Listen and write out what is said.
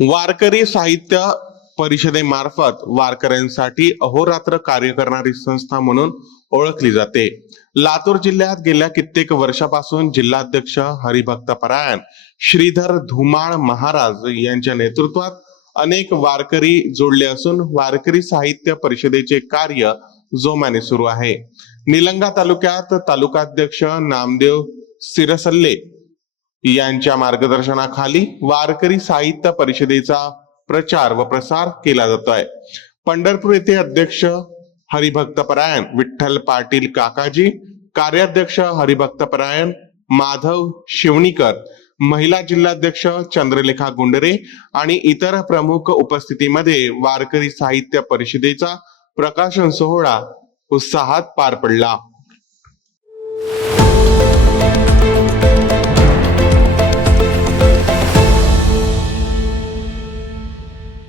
वारकरी साहित्य परिषदेमार्फत वारकऱ्यांसाठी अहोरात्र कार्य करणारी संस्था म्हणून ओळखली जाते. लातूर जिल्ह्यात गेल्या कित्येक वर्षापासून जिल्हाध्यक्ष हरिभक्त परायण श्रीधर धुमाळ महाराज यांच्या नेतृत्वात अनेक वारकरी जोडले असून वारकरी साहित्य परिषदेचे कार्य जोमाने सुरू आहे. निलंगा तालुक्यात तालुकाध्यक्ष नामदेव सिरसल्ले यांच्या मार्गदर्शनाखाली वारकरी साहित्य परिषदेचा प्रचार व प्रसार केला जातोय. पंढरपूर येथे अध्यक्ष हरिभक्त परायण विठ्ठल पाटील काकाजी कार्याध्यक्ष हरिभक्त परायण माधव शिवणीकर महिला जिल्हाध्यक्ष चंद्रलेखा गुंडरे आणि इतर प्रमुख उपस्थितीमध्ये वारकरी साहित्य परिषदेचा प्रकाशन सोहळा उत्साहात पार पडला.